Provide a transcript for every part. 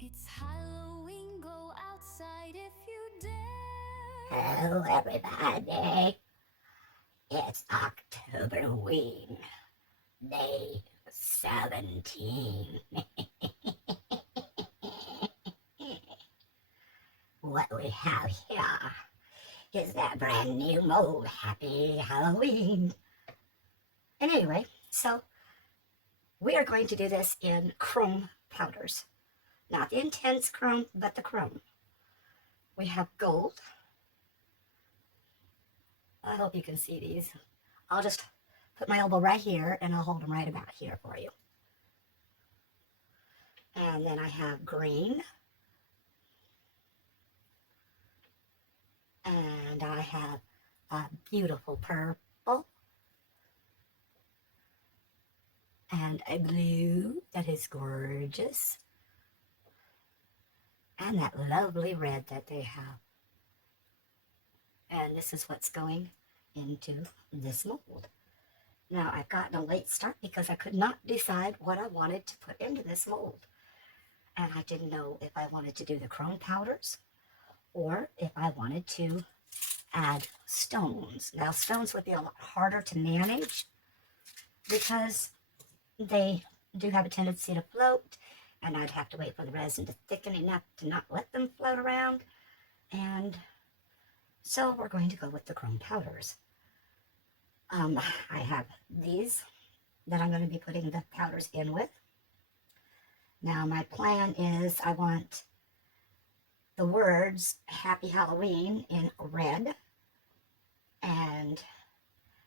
It's Halloween, go outside if you dare. Hello, everybody. It's Octoberween, day 17. What we have here is that brand new mold. Happy Halloween. And anyway, so we are going to do this in chrome powders. Not the intense chrome, but the chrome. We have gold. I hope you can see these. I'll just put my elbow right here and I'll hold them right about here for you. And then I have green. And I have a beautiful purple. And a blue that is gorgeous. And that lovely red that they have. And this is what's going into this mold. Now, I've gotten a late start because I could not decide what I wanted to put into this mold. And I didn't know if I wanted to do the chrome powders or if I wanted to add stones. Now, stones would be a lot harder to manage because they do have a tendency to float, and I'd have to wait for the resin to thicken enough to not let them float around. And so we're going to go with the chrome powders. I have these that I'm going to be putting the powders in with. Now my plan is I want the words Happy Halloween in red, and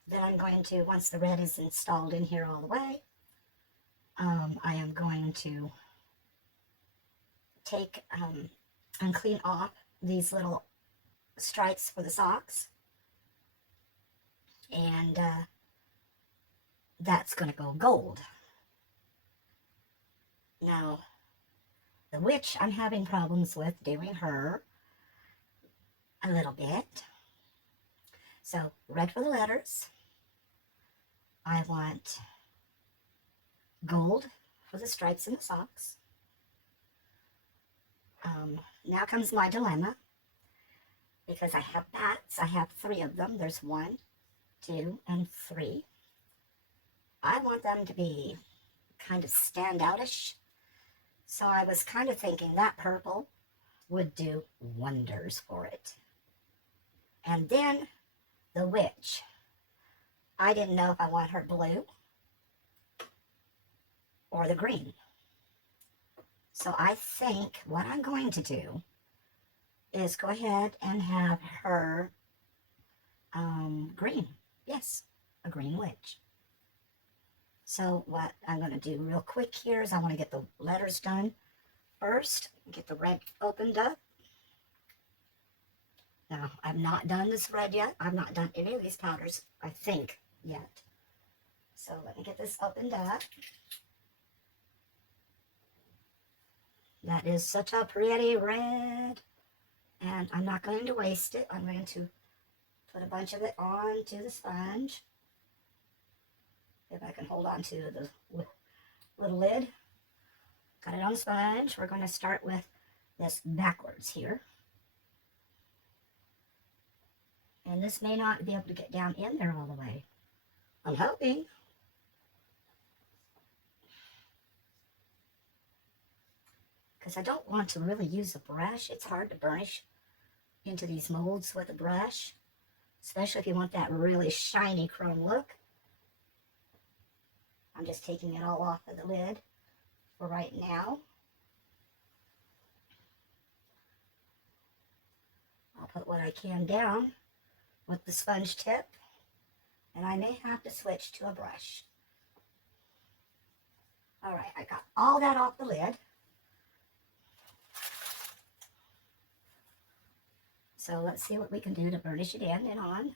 then I'm going to, once the red is installed in here all the way, I am going to take and clean off these little stripes for the socks, and that's going to go gold. Now, the witch, I'm having problems with doing her a little bit. So, red for the letters. I want gold for the stripes in the socks. Now comes my dilemma, because I have bats. I have 3 of them. There's 1, 2, and 3. I want them to be kind of standoutish. So I was kind of thinking that purple would do wonders for it. And then the witch. I didn't know if I want her blue or the green. So I think what I'm going to do is go ahead and have her green. Yes, a green witch. So what I'm going to do real quick here is I want to get the letters done first. Get the red opened up. Now, I've not done this red yet. I've not done any of these powders, I think, yet. So let me get this opened up. That is such a pretty red. And I'm not going to waste it. I'm going to put a bunch of it onto the sponge. If I can hold on to the little lid. Got it on the sponge. We're going to start with this backwards here. And this may not be able to get down in there all the way. I'm hoping. Because I don't want to really use a brush. It's hard to burnish into these molds with a brush, especially if you want that really shiny chrome look. I'm just taking it all off of the lid for right now. I'll put what I can down with the sponge tip, and I may have to switch to a brush. All right, I got all that off the lid. So let's see what we can do to burnish it in and on.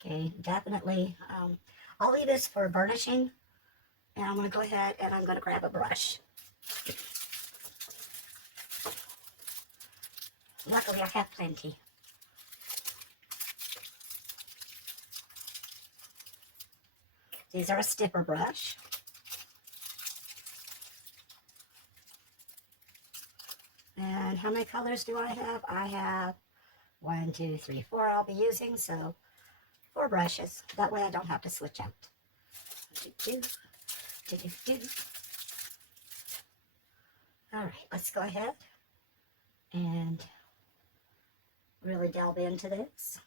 Okay, definitely. I'll leave this for burnishing, and I'm going to go ahead and I'm going to grab a brush. Luckily, I have plenty. These are a stiffer brush. how many colors do I have? I have 1, 2, 3, 4 I'll be using, so 4 brushes. That way I don't have to switch out. Do, do, do, do. All right, let's go ahead and really delve into this.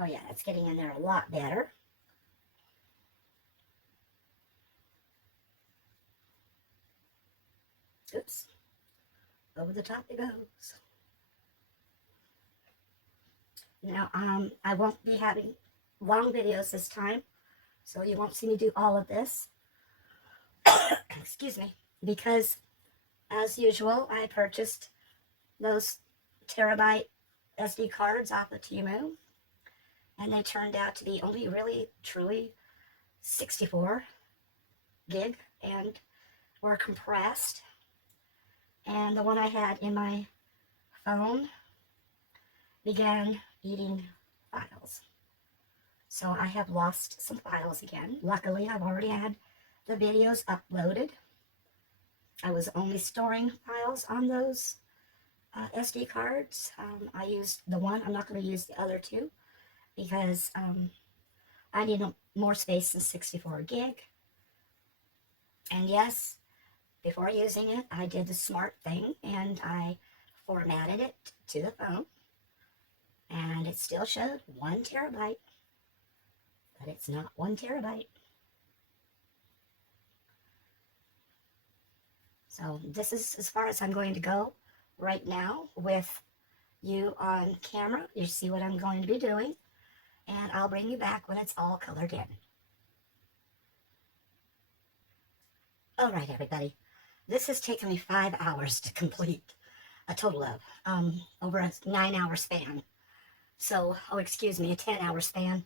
Oh yeah, it's getting in there a lot better. Oops. Over the top it goes. Now, I won't be having long videos this time, so you won't see me do all of this. Excuse me. Because, as usual, I purchased those terabyte SD cards off of Temu, and they turned out to be only really, truly 64 gig, and were compressed. And the one I had in my phone began eating files. So I have lost some files again. Luckily, I've already had the videos uploaded. I was only storing files on those SD cards. I used the one. I'm not going to use the other two because I need more space than 64 gig. And yes, before using it, I did the smart thing and I formatted it to the phone. And it still showed 1 terabyte, but it's not 1 terabyte. So this is as far as I'm going to go right now with you on camera. You see what I'm going to be doing, and I'll bring you back when it's all colored in. All right, everybody. This has taken me 5 hours to complete, a total of over a 9-hour span. So, oh, excuse me, a 10-hour span.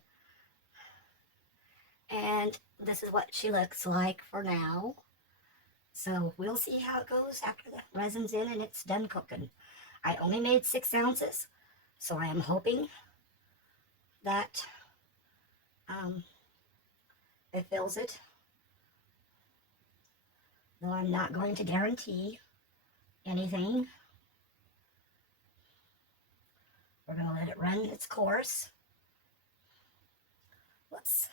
And this is what she looks like for now. So we'll see how it goes after the resin's in and it's done cooking. I only made 6 ounces, so I am hoping that it fills it. Though I'm not going to guarantee anything. We're going to let it run its course. Whoops.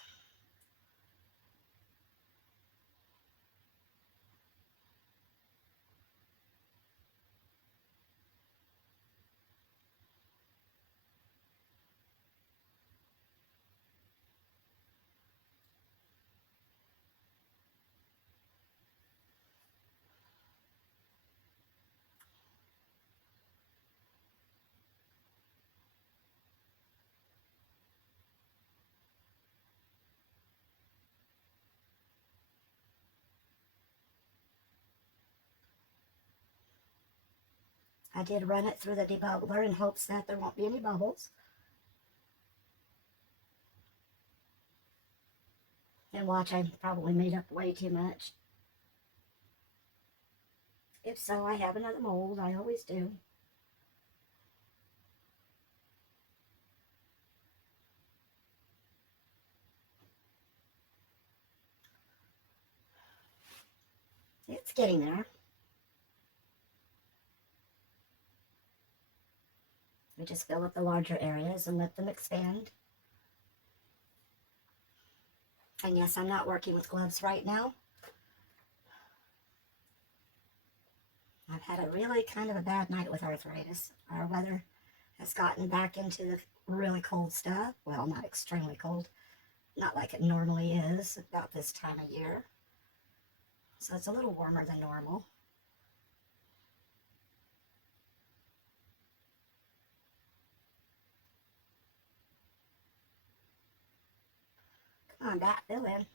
I did run it through the debubbler in hopes that there won't be any bubbles. And watch, I probably made up way too much. If so, I have another mold. I always do. It's getting there. We just fill up the larger areas and let them expand. And yes, I'm not working with gloves right now. I've had a really kind of a bad night with arthritis. Our weather has gotten back into the really cold stuff. Well, not extremely cold. Not like it normally is about this time of year. So it's a little warmer than normal. Come on, Bat, fill in.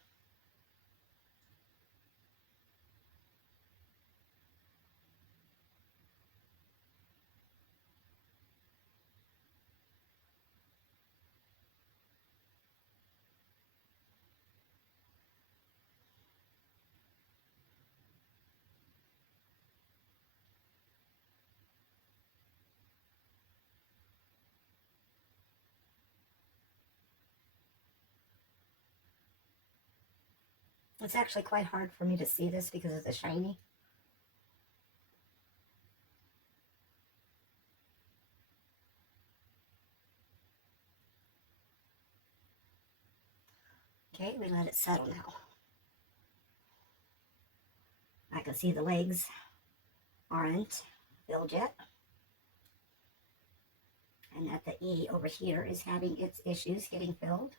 It's actually quite hard for me to see this because of the shiny. Okay, we let it settle now. I can see the legs aren't filled yet. And that the E over here is having its issues getting filled.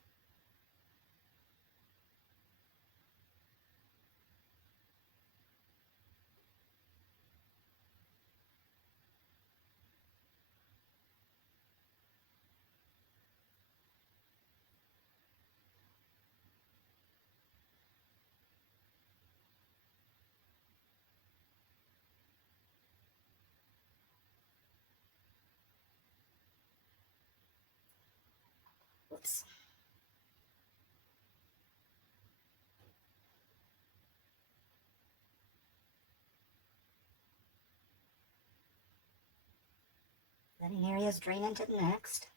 Whoops. Letting areas drain into the next.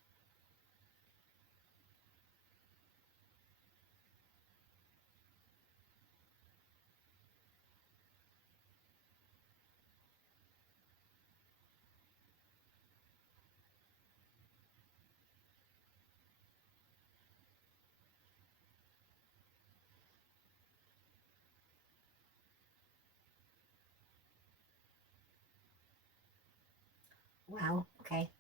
Wow, okay.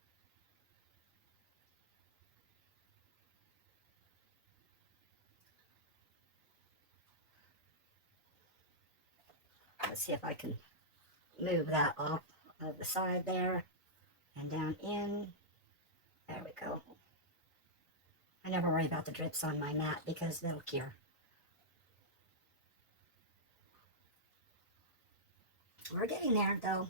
Let's see if I can move that off of the side there and down in. There we go. I never worry about the drips on my mat because they'll cure. We're getting there though.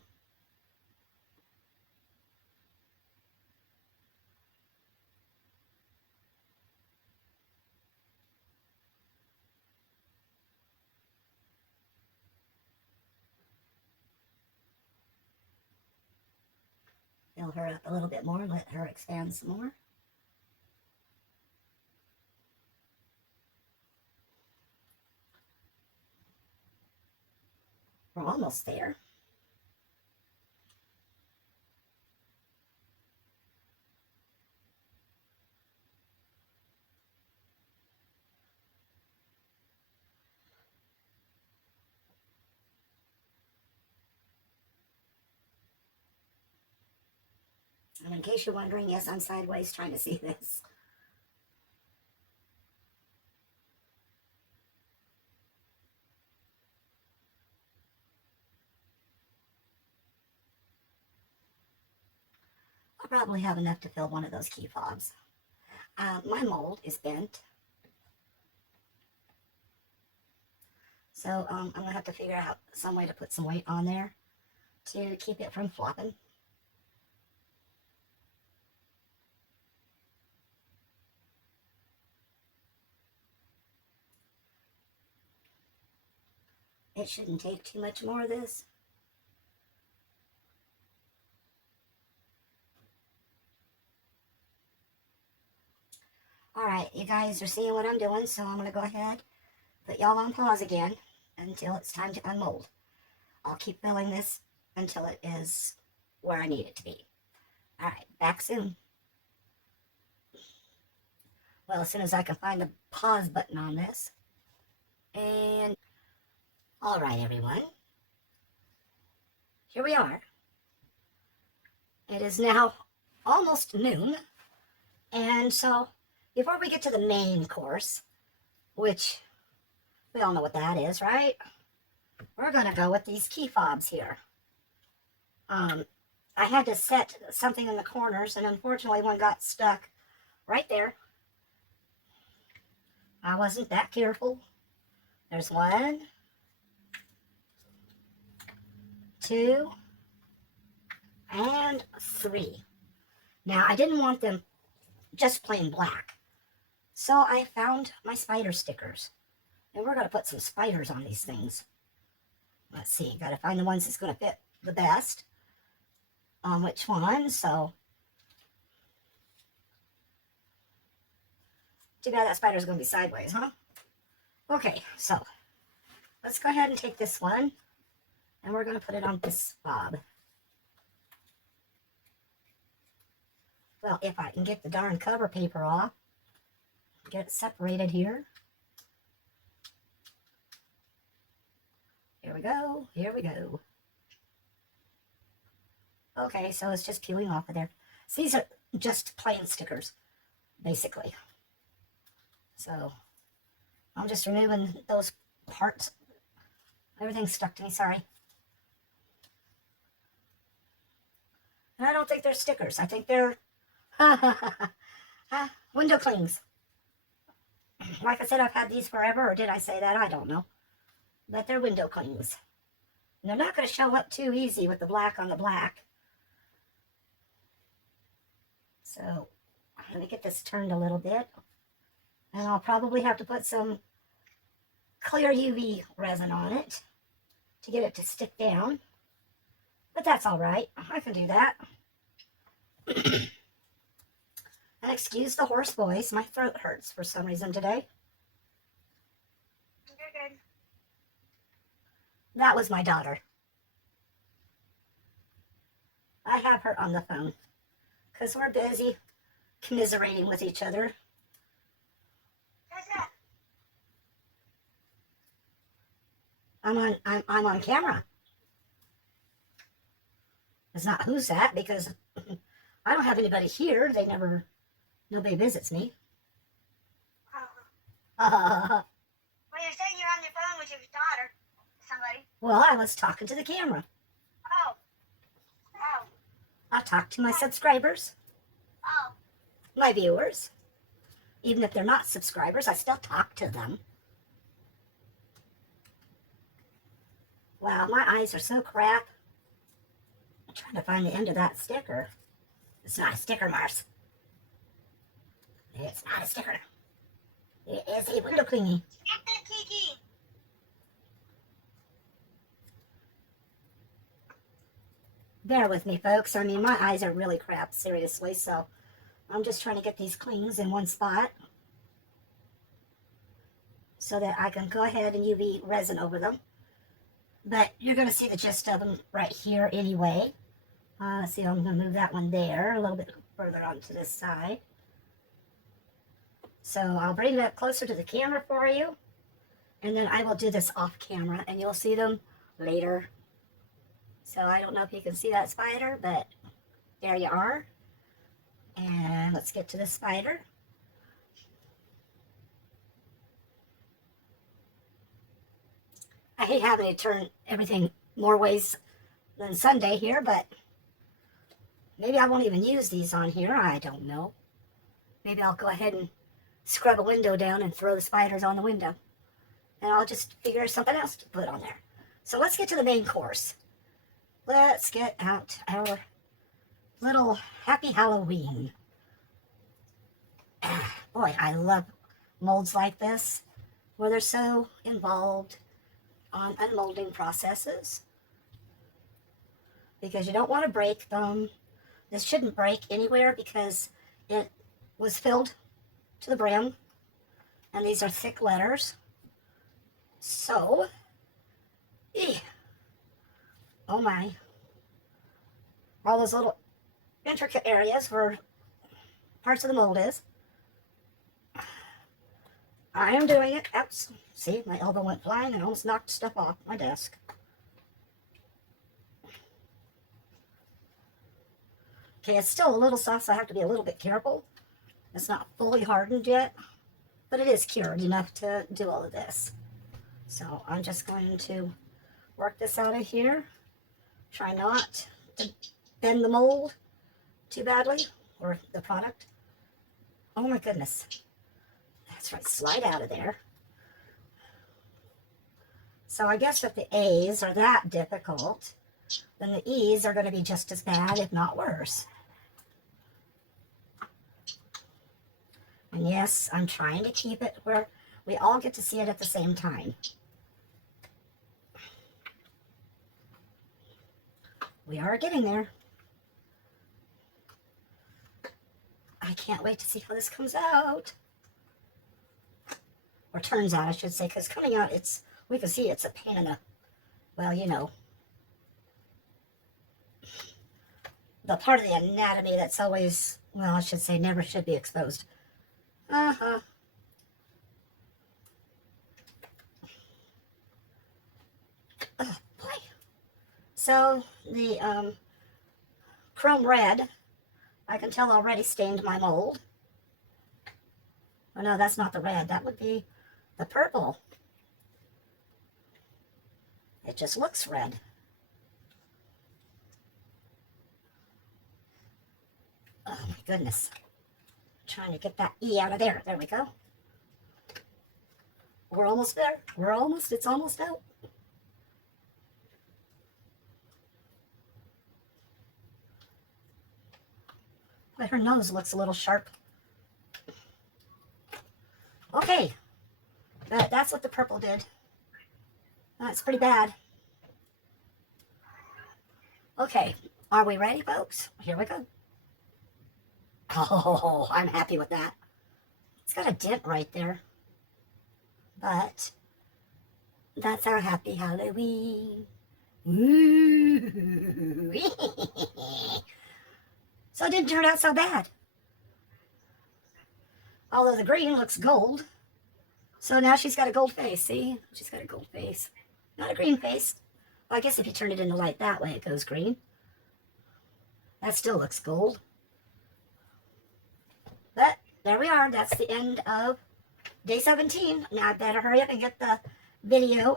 Fill her up a little bit more, let her expand some more. We're almost there. And in case you're wondering, yes, I'm sideways trying to see this. I'll probably have enough to fill one of those key fobs. My mold is bent. So I'm going to have to figure out some way to put some weight on there to keep it from flopping. It shouldn't take too much more of this. All right, you guys are seeing what I'm doing, so I'm going to go ahead, put y'all on pause again until it's time to unmold. I'll keep filling this until it is where I need it to be. All right, back soon. Well, as soon as I can find the pause button on this. And all right, everyone. Here we are. It is now almost noon. And so before we get to the main course, which we all know what that is, right? We're going to go with these key fobs here. I had to set something in the corners, and unfortunately one got stuck right there. I wasn't that careful. There's 1, 2, and 3. Now, I didn't want them just plain black, so I found my spider stickers. And we're going to put some spiders on these things. Let's see, got to find the ones that's going to fit the best on which one. So, too bad that spider's going to be sideways, huh? Okay, so let's go ahead and take this one, and we're going to put it on this bob. Well, if I can get the darn cover paper off, get it separated here. Here we go, here we go. Okay, so it's just peeling off of there. So these are just plain stickers, basically. So I'm just removing those parts. Everything's stuck to me, sorry. And I don't think they're stickers. I think they're window clings. Like I said, I've had these forever, or did I say that? I don't know. But they're window clings. And they're not going to show up too easy with the black on the black. So let me get this turned a little bit. And I'll probably have to put some clear UV resin on it to get it to stick down. But that's all right. I can do that. And excuse the hoarse voice. My throat hurts for some reason today. You're good. That was my daughter. I have her on the phone because we're busy commiserating with each other. Who's that? I'm on camera. It's not who's that because I don't have anybody here. Nobody visits me. Oh. Well, you're saying you're on your phone with your daughter. Somebody. Well, I was talking to the camera. Oh. Oh. I talk to my subscribers, Oh. my viewers. Even if they're not subscribers, I still talk to them. Wow, my eyes are so crap. I'm trying to find the end of that sticker. It's not a sticker, Mars. It's not a sticker. It is a window clingy. Get that, Kiki. Bear with me, folks. I mean, my eyes are really crap, seriously. So I'm just trying to get these clings in one spot so that I can go ahead and UV resin over them. But you're going to see the gist of them right here anyway. See, I'm going to move that one there a little bit further onto this side. So I'll bring that closer to the camera for you. And then I will do this off camera and you'll see them later. So I don't know if you can see that spider, but there you are. And let's get to the spider. I hate having to turn everything more ways than Sunday here, but maybe I won't even use these on here. I don't know. Maybe I'll go ahead and scrub a window down and throw the spiders on the window. And I'll just figure something else to put on there. So let's get to the main course. Let's get out our little Happy Halloween. Boy, I love molds like this, where they're so involved on unmolding processes. Because you don't want to break them. This shouldn't break anywhere because it was filled to the brim. And these are thick letters. So, oh my. All those little intricate areas where parts of the mold is. I am doing it. Oops. See, my elbow went flying and almost knocked stuff off my desk. Okay, it's still a little soft, so I have to be a little bit careful. It's not fully hardened yet, but it is cured enough to do all of this. So I'm just going to work this out of here. Try not to bend the mold too badly, or the product. Oh my goodness. That's right, slide out of there. So I guess if the A's are that difficult, then the E's are going to be just as bad, if not worse. And yes, I'm trying to keep it where we all get to see it at the same time. We are getting there. I can't wait to see how this comes out. Or turns out, I should say, because coming out, it's We can see it's a pain in the, well, you know, the part of the anatomy that's always, well, I should say never should be exposed. Uh-huh. Oh, boy. So, the chrome red, I can tell already stained my mold. Oh, no, that's not the red. That would be the purple. It just looks red. Oh, my goodness. Trying to get that E out of there. There we go. We're almost there. It's almost out. But her nose looks a little sharp. Okay. That's what the purple did. That's pretty bad. Okay. Are we ready, folks? Here we go. Oh, I'm happy with that. It's got a dent right there. But that's our happy Halloween. Ooh. So it didn't turn out so bad. Although the green looks gold. So now she's got a gold face, see? She's got a gold face. Not a green face. Well, I guess if you turn it into light that way, it goes green. That still looks gold. But there we are. That's the end of day 17. Now I better hurry up and get the video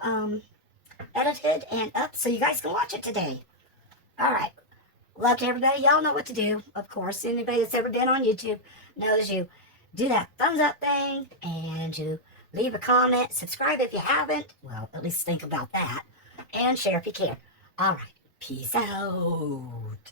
edited and up so you guys can watch it today. All right. Love to everybody. Y'all know what to do, of course. Anybody that's ever been on YouTube knows you do that thumbs up thing and you leave a comment. Subscribe if you haven't. Well, at least think about that. And share if you can. All right. Peace out.